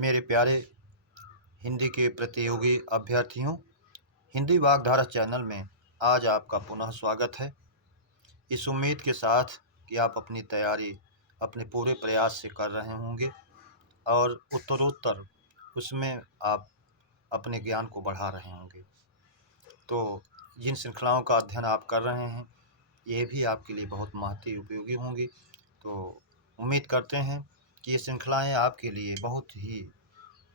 मेरे प्यारे हिंदी के प्रतियोगी अभ्यर्थियों, हिंदी वागधारा चैनल में आज आपका पुनः स्वागत है। इस उम्मीद के साथ कि आप अपनी तैयारी अपने पूरे प्रयास से कर रहे होंगे और उत्तरोत्तर उसमें आप अपने ज्ञान को बढ़ा रहे होंगे। तो जिन श्रृंखलाओं का अध्ययन आप कर रहे हैं, ये भी आपके लिए बहुत महती उपयोगी होंगी। तो उम्मीद करते हैं कि ये श्रृंखलाएँ आपके लिए बहुत ही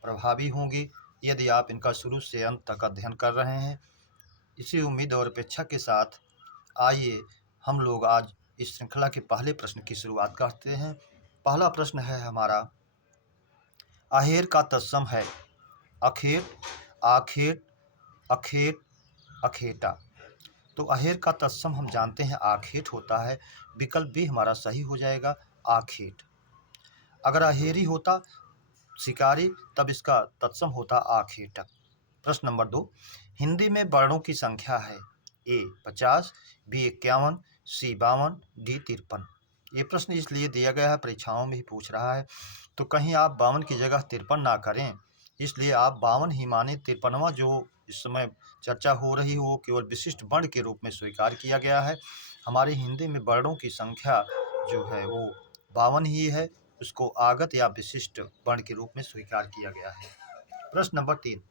प्रभावी होंगी यदि आप इनका शुरू से अंत तक अध्ययन कर रहे हैं। इसी उम्मीद और अपेक्षा के साथ आइए हम लोग आज इस श्रृंखला के पहले प्रश्न की शुरुआत करते हैं। पहला प्रश्न है हमारा, अहेर का तत्सम है अखेट, आखेट, अखेट, अखेटा। तो अहेर का तत्सम हम जानते हैं आखेट होता है। विकल्प भी हमारा सही हो जाएगा, आखेट। अगर अहेरी होता शिकारी तब इसका तत्सम होता आखेटक। प्रश्न नंबर 2, हिंदी में वर्णों की संख्या है ए 50, बी 51, सी 52, डी 53। ये प्रश्न इसलिए दिया गया है, परीक्षाओं में ही पूछ रहा है, तो कहीं आप 52 की जगह 53 ना करें, इसलिए आप 52 ही माने। 53वां जो इस समय चर्चा हो रही हो केवल विशिष्ट वर्ण के रूप में स्वीकार किया गया है। हमारी हिंदी में वर्णों की संख्या जो है वो 52 ही है, उसको आगत या विशिष्ट वर्ण के रूप में स्वीकार किया गया है। प्रश्न नंबर 3,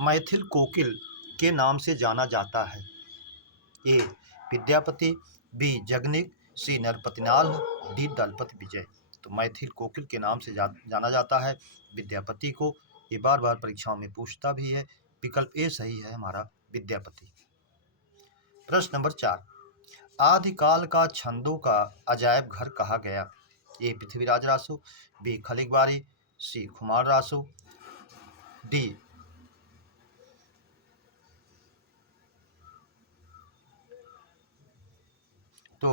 मैथिल कोकिल के नाम से जाना जाता है ए विद्यापति, बी जगनिक, सी नरपतिनाल, डी दलपति विजय। तो मैथिल कोकिल के नाम से जाना जाता है विद्यापति को। ये बार बार परीक्षाओं में पूछता भी है। विकल्प ए सही है हमारा, विद्यापति। प्रश्न नंबर 4, आदिकाल का छंदों का अजायब घर कहा गया ए पृथ्वीराज रासो, बी खलिगबारी, सी खुमार रासो, डी तो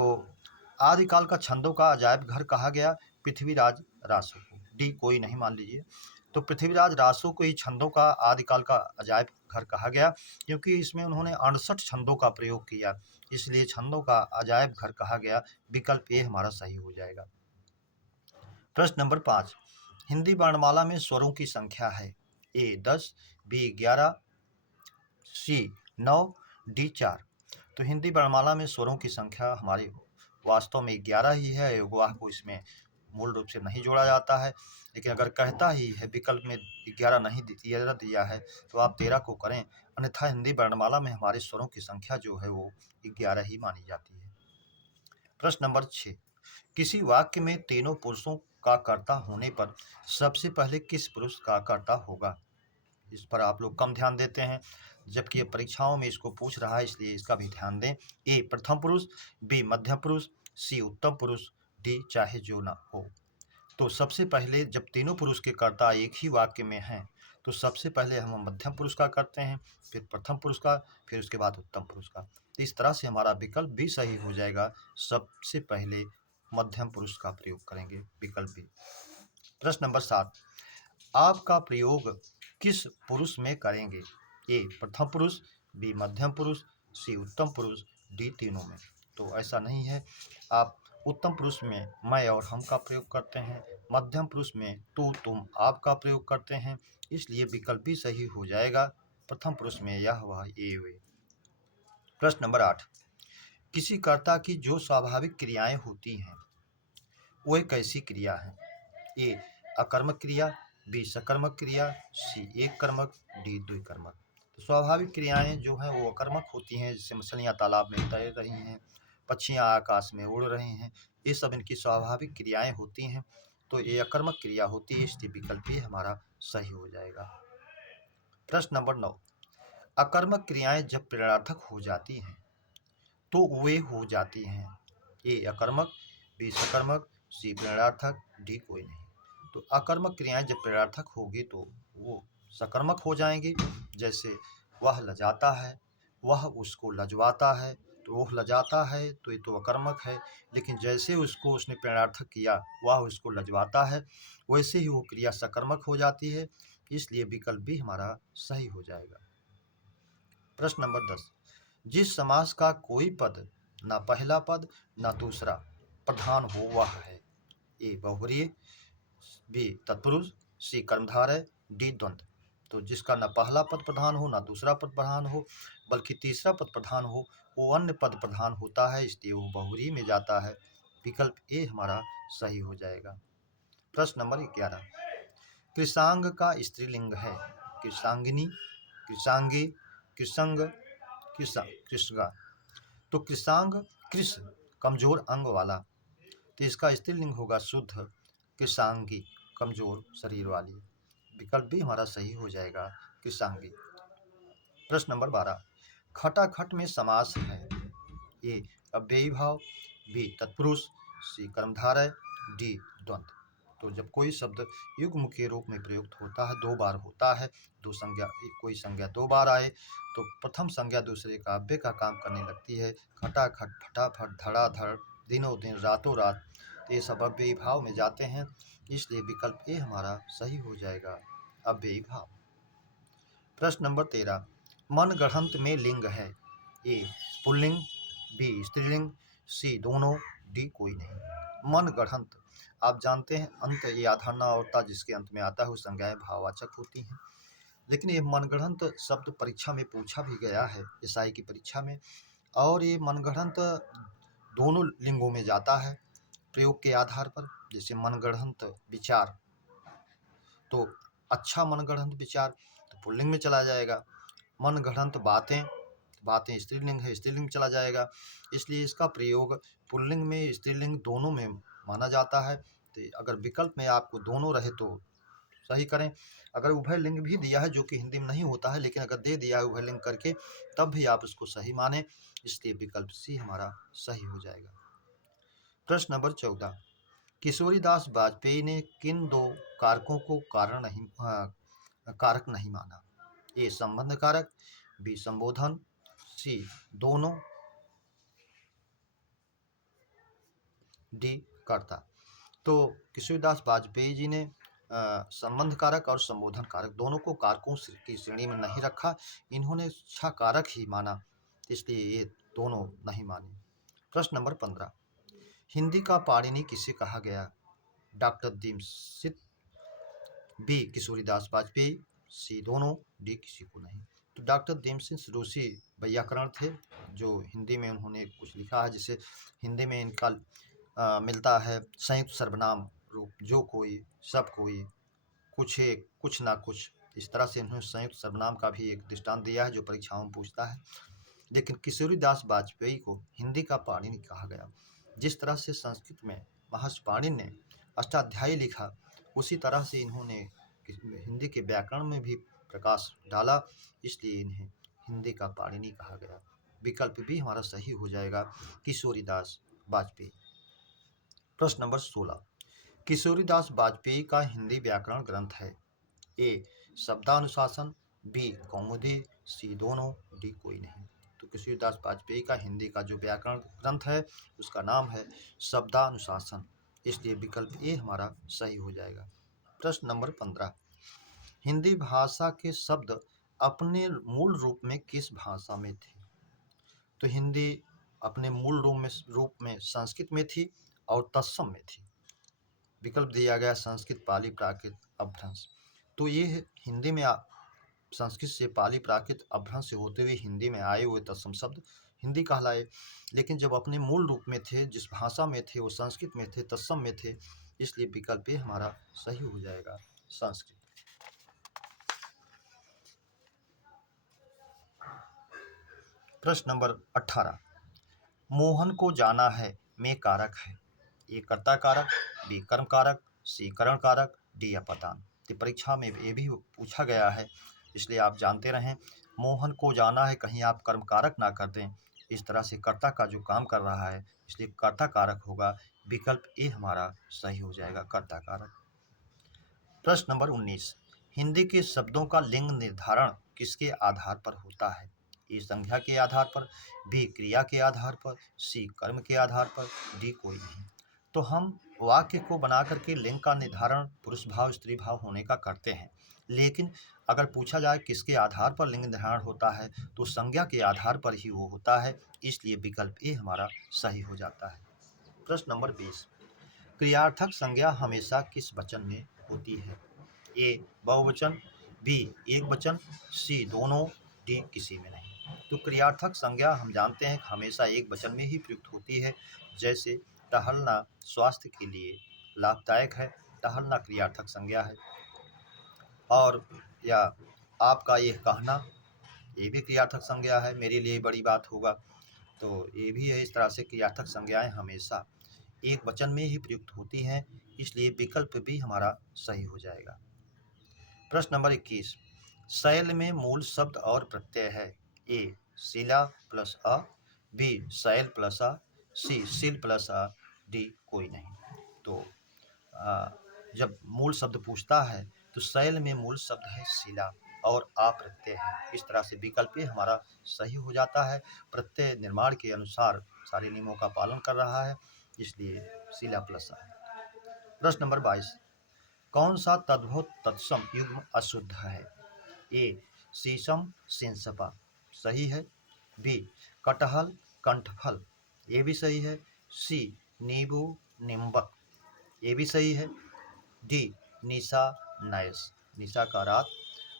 आदिकाल का छंदों का अजायब घर कहा गया पृथ्वीराज रासो को। डी कोई नहीं मान लीजिए। तो पृथ्वीराज रासो को ही छंदों का आदिकाल का अजायब घर कहा गया, क्योंकि इसमें उन्होंने 68 छंदों का प्रयोग किया, इसलिए छंदों का अजायब घर कहा गया। विकल्प ए हमारा सही हो जाएगा। प्रश्न नंबर 5, हिंदी वर्णमाला में स्वरों की संख्या है ए 10, बी 11, सी 9, डी 4। तो हिंदी वर्णमाला में स्वरों की संख्या हमारी वास्तव में 11 ही है। योगवाह को इसमें मूल रूप से नहीं जोड़ा जाता है, लेकिन अगर कहता ही है विकल्प में 11 नहीं दिया है तो आप 13 को करें, अन्यथा हिंदी वर्णमाला में हमारे स्वरों की संख्या जो है वो 11 ही मानी जाती है। प्रश्न नंबर 6, किसी वाक्य में तीनों पुरुषों का कर्ता होने पर सबसे पहले किस पुरुष का कर्ता होगा? इस पर आप लोग कम ध्यान देते हैं, जबकि ये परीक्षाओं में इसको पूछ रहा है, इसलिए इसका भी ध्यान दें। ए प्रथम पुरुष, बी मध्यम पुरुष, सी उत्तम पुरुष, डी चाहे जो ना हो। तो सबसे पहले जब तीनों पुरुष के कर्ता एक ही वाक्य में हैं, तो सबसे पहले हम मध्यम पुरुष का करते हैं, फिर प्रथम पुरुष का, फिर उसके बाद उत्तम पुरुष का। तो इस तरह से हमारा विकल्प भी सही हो जाएगा, सबसे पहले मध्यम पुरुष का प्रयोग करेंगे, विकल्प बी। प्रश्न नंबर 7, आपका प्रयोग किस पुरुष में करेंगे? ए प्रथम पुरुष, बी मध्यम पुरुष, सी उत्तम पुरुष, डी तीनों में। तो ऐसा नहीं है, आप उत्तम पुरुष में मैं और हम का प्रयोग करते हैं, मध्यम पुरुष में तू तुम आप का प्रयोग करते हैं, इसलिए विकल्प भी सही हो जाएगा। प्रथम पुरुष में यह वह ये वे। प्रश्न नंबर 8, किसी कर्ता की जो स्वाभाविक क्रियाएं होती हैं वो एक कैसी क्रिया है? ए अकर्मक क्रिया, बी सकर्मक क्रिया, सी एक कर्मक, डी द्विकर्मक। तो स्वाभाविक क्रियाएं जो हैं वो अकर्मक होती हैं, जैसे मछलियाँ तालाब में तैर रही हैं, पक्षियाँ आकाश में उड़ रही हैं, ये सब इनकी स्वाभाविक क्रियाएं होती हैं। तो ये अकर्मक क्रिया होती है, इसलिए विकल्प ही हमारा सही हो जाएगा। प्रश्न नंबर 9, अकर्मक क्रियाएं जब प्रेरणार्थक हो जाती हैं तो वे हो जाती हैं ए अकर्मक, बी सकर्मक, सी प्रेरणार्थक, डी कोई नहीं। तो अकर्मक क्रियाएं जब प्रेरणार्थक होगी तो वो सकर्मक हो जाएंगी, जैसे वह लजाता है, वह उसको लजवाता है। तो वह लजाता है तो ये तो अकर्मक है, लेकिन जैसे उसको उसने प्रेरणार्थक किया, वह उसको लजवाता है, वैसे ही वो क्रिया सकर्मक हो जाती है, इसलिए विकल्प भी हमारा सही हो जाएगा। प्रश्न नंबर 10, जिस समास का कोई पद ना पहला पद ना दूसरा प्रधान हो वह है ए बहुव्रीहि, बी तत्पुरुष, सी कर्मधारय, डी द्वंद्व। तो जिसका न पहला पद प्रधान हो, न दूसरा पद प्रधान हो, बल्कि तीसरा पद प्रधान हो, वो अन्य पद प्रधान होता है, इसलिए वो बहुव्रीहि में जाता है। विकल्प ए हमारा सही हो जाएगा। प्रश्न नंबर 11, कृशांग का स्त्रीलिंग है। कृशांगिनी, कृशांगी, कृशंग, कृशगा। तो कृशांग कृश, कमजोर अंग वाला, तो इसका स्त्रीलिंग होगा शुद्ध कृशांगी, कमजोर शरीर वाली। विकल्प भी हमारा सही हो जाएगा, कृशांगी। प्रश्न नंबर 12, खटाखट में समास है। ए अव्ययी भाव, बी तत्पुरुष, सी कर्मधारय, डी द्वंद्व। तो जब कोई शब्द युग्म के रूप में प्रयुक्त होता है, दो बार होता है, दो संज्ञा, कोई संज्ञा दो बार आए तो प्रथम संज्ञा दूसरे का अव्यय का काम करने लगती है। खटाखट, फटाफट, धड़ाधड़, दिनों दिन, रातों रात, तो ये सब अव्ययी भाव में जाते हैं, इसलिए विकल्प ए हमारा सही हो जाएगा, अव्ययी भाव। प्रश्न नंबर 13, मन गढ़ंत में लिंग है। ए पुल्लिंग, बी स्त्रीलिंग, सी दोनों, डी कोई नहीं। मन गढ़ंत, आप जानते हैं अंत ये आधारना औरता जिसके अंत में आता है वो संज्ञाएं भाववाचक होती हैं, लेकिन ये मनगढ़ंत शब्द परीक्षा में पूछा भी गया है, एसआई की परीक्षा में, और ये मनगढ़ंत दोनों लिंगों में जाता है प्रयोग के आधार पर। जैसे मनगढ़ंत विचार, तो अच्छा मनगढ़ंत विचार तो पुल्लिंग में चला जाएगा। मनगढ़ंत बातें, बातें स्त्रीलिंग है, स्त्रीलिंग चला जाएगा, इसलिए इसका प्रयोग पुल्लिंग में स्त्रीलिंग दोनों में माना जाता है। तो अगर विकल्प में आपको दोनों रहे तो सही करें, अगर उभय लिंग भी दिया है जो कि हिंदी में नहीं होता है, लेकिन अगर दे दिया है उभय लिंग करके तब भी आप उसको सही माने, इसलिए विकल्प सी हमारा सही हो जाएगा। प्रश्न नंबर 14, किशोरीदास वाजपेयी ने किन दो कारकों को कारक नहीं माना। ए संबंध कारक, बी संबोधन, सी दोनों, डी कर्ता। तो किशोरीदास वाजपेयी जी ने संबंध कारक और संबोधन कारक दोनों को कारकों की श्रेणी में नहीं रखा, इन्होंने इच्छा कारक ही माना, इसलिए ये दोनों नहीं माने। प्रश्न नंबर 15, हिंदी का पाणिनि किसे कहा गया। डॉक्टर दीक्षित, बी किशोरीदास वाजपेयी, सी दोनों, डी किसी को नहीं। तो डॉक्टर दीक्षित रूसी व्याकरण थे, जो हिंदी में उन्होंने कुछ लिखा है, जिसे हिंदी में इनका मिलता है संयुक्त सर्वनाम रूप, जो कोई, सब कोई, कुछ एक, कुछ ना कुछ, इस तरह से इन्होंने संयुक्त सर्वनाम का भी एक दृष्टांत दिया है जो परीक्षाओं में पूछता है। लेकिन किशोरीदास वाजपेयी को हिंदी का पाणिनि कहा गया। जिस तरह से संस्कृत में महर्षि पाणिनि ने अष्टाध्यायी लिखा, उसी तरह से इन्होंने हिंदी के व्याकरण में भी प्रकाश डाला, इसलिए इन्हें हिंदी का पाणिनि कहा गया। विकल्प भी हमारा सही हो जाएगा, किशोरीदास वाजपेयी। प्रश्न नंबर 16, किशोरीदास वाजपेयी का हिंदी व्याकरण ग्रंथ है। ए शब्दानुशासन, बी कौमुदी, सी दोनों, डी कोई नहीं। तो किशोरीदास वाजपेयी का हिंदी का जो व्याकरण ग्रंथ है उसका नाम है शब्दानुशासन, इसलिए विकल्प ए हमारा सही हो जाएगा। प्रश्न नंबर 15, हिंदी भाषा के शब्द अपने मूल रूप में किस भाषा में थे। तो हिंदी अपने मूल रूप में संस्कृत में थी और तत्सम में थी। विकल्प दिया गया संस्कृत, पाली, प्राकृत, अपभ्रंश। तो ये हिंदी में संस्कृत से, पाली, प्राकृत, अपभ्रंश से होते हुए हिंदी में आए हुए तत्सम शब्द हिंदी कहलाए, लेकिन जब अपने मूल रूप में थे, जिस भाषा में थे वो संस्कृत में थे, तत्सम में थे, इसलिए विकल्प ये हमारा सही हो जाएगा, संस्कृत। प्रश्न नंबर 18, मोहन को जाना है में कारक है। ए कर्ता कारक, बी कर्म कारक, सी करण कारक, डी अपदान। तो परीक्षा में ये भी पूछा गया है, इसलिए आप जानते रहें। मोहन को जाना है, कहीं आप कर्म कारक ना कर दें, इस तरह से कर्ता का जो काम कर रहा है, इसलिए कर्ता कारक होगा। विकल्प ए हमारा सही हो जाएगा, कर्ता कारक। प्रश्न नंबर 19, हिंदी के शब्दों का लिंग निर्धारण किसके आधार पर होता है। ए संज्ञा के आधार पर, बी क्रिया के आधार पर, सी कर्म के आधार पर, डी कोई नहीं। तो हम वाक्य को बना करके लिंग का निर्धारण पुरुष भाव स्त्री भाव होने का करते हैं, लेकिन अगर पूछा जाए किसके आधार पर लिंग निर्धारण होता है तो संज्ञा के आधार पर ही वो होता है, इसलिए विकल्प ए हमारा सही हो जाता है। प्रश्न नंबर 20, क्रियार्थक संज्ञा हमेशा किस वचन में होती है। ए बहुवचन, बी एक वचन, सी दोनों, डी किसी में नहीं। तो क्रियार्थक संज्ञा हम जानते हैं हमेशा एक वचन में ही प्रयुक्त होती है। जैसे टहलना स्वास्थ्य के लिए लाभदायक है, टहलना क्रियार्थक संज्ञा है। और या आपका ये कहना, ये भी क्रियार्थक संज्ञा है, मेरे लिए बड़ी बात होगा। तो ये भी है। इस तरह से क्रियार्थक संज्ञाएं हमेशा एक वचन में ही प्रयुक्त होती हैं, इसलिए विकल्प भी हमारा सही हो जाएगा। प्रश्न नंबर 21, शैल में मूल शब्द और प्रत्यय है। ए शिला प्लस अ, बी शैल प्लस अ, सी शिल प्लस अ, डी कोई नहीं। तो जब मूल शब्द पूछता है तो शैल में मूल शब्द है शिला और आ प्रत्यय है। इस तरह से विकल्प ये हमारा सही हो जाता है। प्रत्यय निर्माण के अनुसार सारे नियमों का पालन कर रहा है, इसलिए शिला प्लस आ। प्रश्न नंबर 22, कौन सा तद्भव तत्सम युग्म अशुद्ध है। ए शीशम सिंसपा सही है, बी कटहल कंठफल ये भी सही है, सी नींबू निम्बक ये भी सही है, डी निशा नयस निशा का रात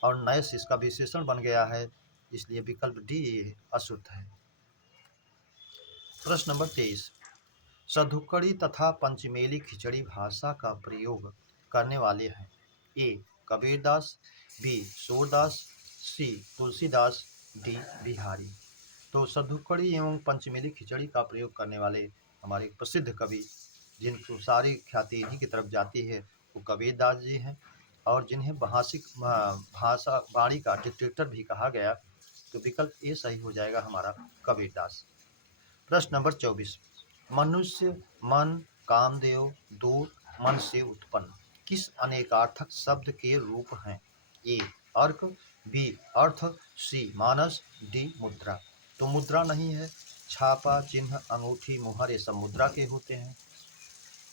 और नयस इसका विशेषण बन गया है, इसलिए विकल्प डी अशुद्ध है। प्रश्न नंबर 23, सधुकड़ी तथा पंचमेली खिचड़ी भाषा का प्रयोग करने वाले हैं। ए कबीरदास, बी सूरदास, सी तुलसीदास, डी बिहारी। तो सधुकड़ी एवं पंचमेली खिचड़ी का प्रयोग करने वाले हमारे प्रसिद्ध कवि, जिनको सारी ख्याति इन्हीं की तरफ जाती है, वो कबीरदास जी हैं। और जिन्हें भाषा वाणी का डिक्टेटर भी कहा गया, तो विकल्प ए सही हो जाएगा हमारा कबीरदास। प्रश्न नंबर 24, मनुष्य मन कामदेव दूत मन से उत्पन्न किस अनेकार्थक शब्द के रूप हैं। ए अर्क, बी अर्थ, सी मानस, डी मुद्रा। तो मुद्रा नहीं है, छापा चिन्ह अंगूठी मुहर ये सब मुद्रा के होते हैं।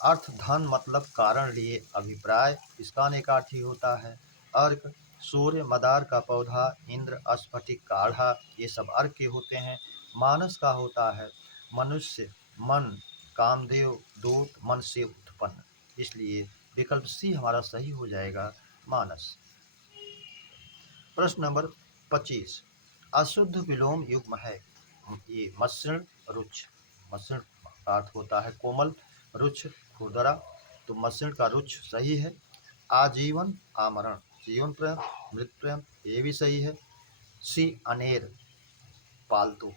अर्थ धन मतलब कारण लिए अभिप्राय, इसका अनेकार्थी होता है। अर्क सूर्य मदार का पौधा इंद्र स्फटिक काढ़ा ये सब अर्क के होते हैं। मानस का होता है मनुष्य मन कामदेव दूत मन से उत्पन्न, इसलिए विकल्प सी हमारा सही हो जाएगा मानस। प्रश्न नंबर 25, अशुद्ध विलोम युग्म है। ये मसृण रुच्छ, मसृण का अर्थ होता है कोमल, रुच्छ खुरदरा, तो मसृण का रुच्छ सही है। आजीवन आमरण जीवन प्रेम मृत प्रेम ये भी सही है। सी अनेर पालतू,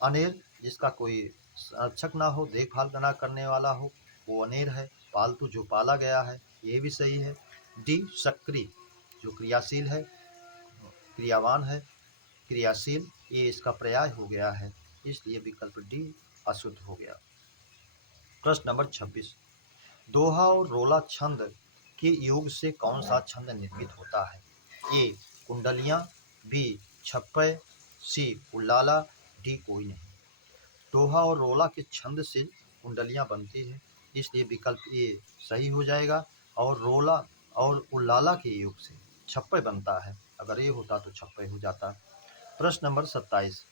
अनेर जिसका कोई संरक्षक ना हो, देखभाल ना करने वाला हो, वो अनेर है। पालतू जो पाला गया है, ये भी सही है। डी सक्रिय जो क्रियाशील है, क्रियावान है, क्रियाशील, ये इसका पर्याय हो गया है, इसलिए विकल्प डी अशुद्ध हो गया। प्रश्न नंबर 26, दोहा और रोला छंद के योग से कौन सा छंद निर्मित होता है। ए कुंडलियां, बी छप्पय, सी उल्लाला, डी कोई नहीं। दोहा और रोला के छंद से कुंडलियां बनती है, इसलिए विकल्प ए सही हो जाएगा। और रोला और उल्लाला के योग से छप्पय बनता है, अगर ये होता तो छप्पय हो जाता। प्रश्न नंबर 27,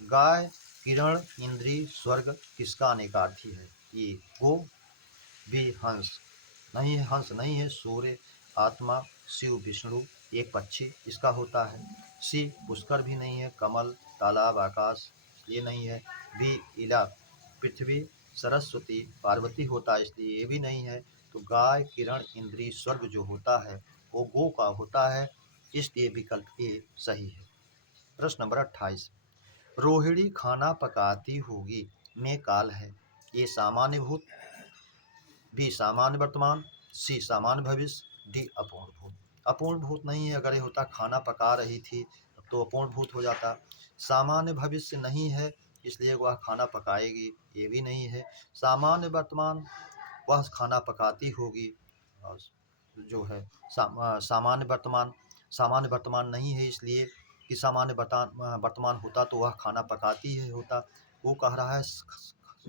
गाय किरण इंद्री स्वर्ग किसका अनेकार्थी है। ए गो, बी हंस नहीं है, हंस नहीं है, सूर्य आत्मा, शिव विष्णु एक पक्षी इसका होता है। सी पुष्कर भी नहीं है, कमल तालाब आकाश ये नहीं है। बी इला पृथ्वी सरस्वती पार्वती होता है, इसलिए ये भी नहीं है। तो गाय किरण इंद्री स्वर्ग जो होता है वो गो का होता है, इसलिए विकल्प ए सही है। प्रश्न नंबर 28, रोहिणी खाना पकाती होगी में काल है। ये सामान्य भूत, बी सामान्य वर्तमान, सी सामान्य भविष्य, डी अपूर्ण भूत। अपूर्ण भूत नहीं है, अगर ये होता खाना पका रही थी तो अपूर्ण भूत हो जाता। सामान्य भविष्य नहीं है, इसलिए वह खाना पकाएगी, ये भी नहीं है। सामान्य वर्तमान, वह खाना पकाती होगी, और जो है सामान्य वर्तमान नहीं है, इसलिए कि सामान्य वर्तमान होता तो वह खाना पकाती ही होता। वो कह रहा है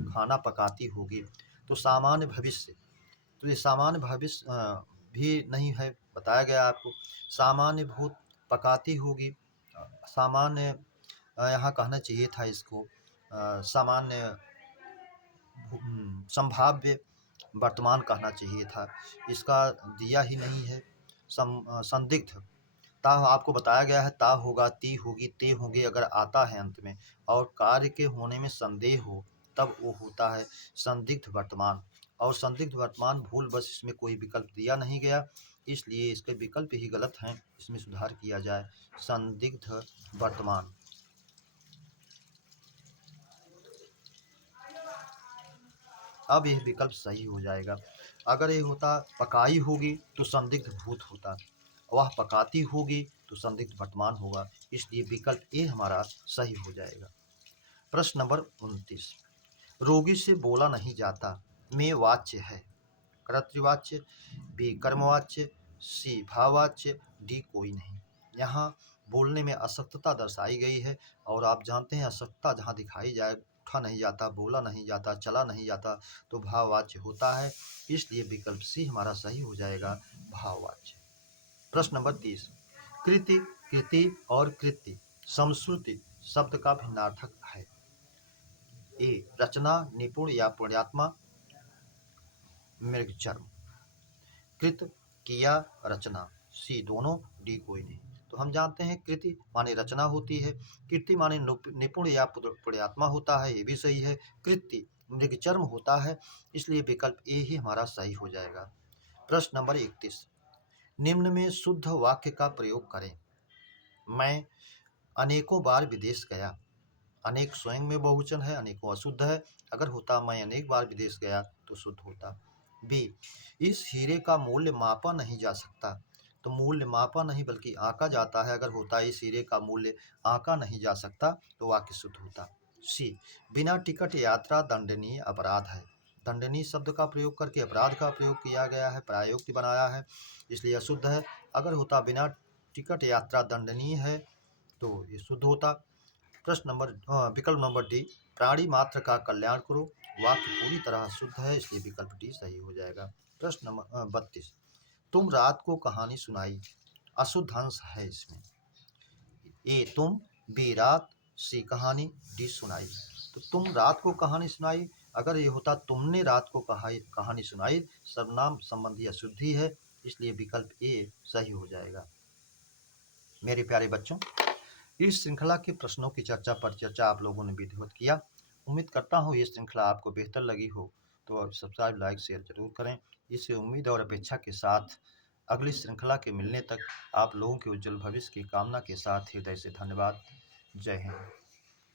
खाना पकाती होगी, तो सामान्य भविष्य, तो ये सामान्य भविष्य भी नहीं है, बताया गया आपको। सामान्य भूत पकाती होगी, सामान्य यहाँ कहना चाहिए था इसको सामान्य संभाव्य वर्तमान कहना चाहिए था, इसका दिया ही नहीं है। संदिग्ध। ता आपको बताया गया है, ता होगा, ती होगी, ते होंगे, अगर आता है अंत में और कार्य के होने में संदेह हो तब वो होता है संदिग्ध वर्तमान। और संदिग्ध वर्तमान भूलवश इसमें कोई विकल्प दिया नहीं गया, इसलिए इसके विकल्प ही गलत हैं, इसमें सुधार किया जाए। संदिग्ध वर्तमान। अब यह विकल्प सही हो जाएगा। अगर ये होता पकाई होगी तो संदिग्ध भूत होता, वह पकाती होगी तो संदिग्ध वर्तमान होगा, इसलिए विकल्प ए हमारा सही हो जाएगा। प्रश्न नंबर 29, रोगी से बोला नहीं जाता में वाच्य है। कर्तृवाच्य, बी कर्मवाच्य, सी भाववाच्य, डी कोई नहीं। यहाँ बोलने में असक्तता दर्शाई गई है और आप जानते हैं असक्तता जहाँ दिखाई जाए, उठा नहीं जाता, बोला नहीं जाता, चला नहीं जाता, तो भाववाच्य होता है, इसलिए विकल्प सी हमारा सही हो जाएगा, भाववाच्य। प्रश्न नंबर 30, कृति, कृति और कृति समश्रुति शब्द का भिन्नार्थक है। ए रचना, निपुण या पुण्यात्मा, मृगचर्म। कृत, किया, रचना, सी दोनों, डी कोई नहीं। तो हम जानते हैं कृति माने रचना होती है, कीर्ति माने निपुण या पुण्यात्मा होता है, ये भी सही है। कृति मृगचर्म होता है, इसलिए विकल्प ए ही हमारा सही हो जाएगा। प्रश्न नंबर 31, निम्न में शुद्ध वाक्य का प्रयोग करें। मैं अनेकों बार विदेश गया। अनेक स्वयं में बहुवचन है, अनेकों अशुद्ध है, अगर होता मैं अनेक बार विदेश गया तो शुद्ध होता। बी इस हीरे का मूल्य मापा नहीं जा सकता, तो मूल्य मापा नहीं बल्कि आंका जाता है, अगर होता इस हीरे का मूल्य आंका नहीं जा सकता तो वाक्य शुद्ध होता। सी बिना टिकट यात्रा दंडनीय अपराध है। दंडनीय शब्द का प्रयोग करके अपराध का प्रयोग किया गया है, प्रायोक्ति बनाया है, इसलिए अशुद्ध है। अगर होता बिना टिकट यात्रा दंडनीय है तो ये शुद्ध होता। प्रश्न नंबर विकल्प नंबर डी प्राणी मात्र का कल्याण करो, वाक्य पूरी तरह शुद्ध है, इसलिए विकल्प डी सही हो जाएगा। प्रश्न नंबर 32, तुम रात को कहानी सुनाई, अशुद्ध अंश है इसमें। ए तुम, बी रात, सी कहानी, डी सुनाई। तो तुम रात को कहानी सुनाई, अगर ये होता तुमने रात को कहानी सुनाई, सर्वनाम संबंधी अशुद्धि है, इसलिए विकल्प ए सही हो जाएगा। मेरे प्यारे बच्चों, इस श्रृंखला के प्रश्नों की चर्चा पर चर्चा आप लोगों ने विधिवत किया। उम्मीद करता हूँ ये श्रृंखला आपको बेहतर लगी हो, तो आप सब्सक्राइब, लाइक, शेयर जरूर करें। इसे उम्मीद और अपेक्षा के साथ अगली श्रृंखला के मिलने तक आप लोगों के उज्जवल भविष्य की कामना के साथ हृदय से धन्यवाद। जय हिंद।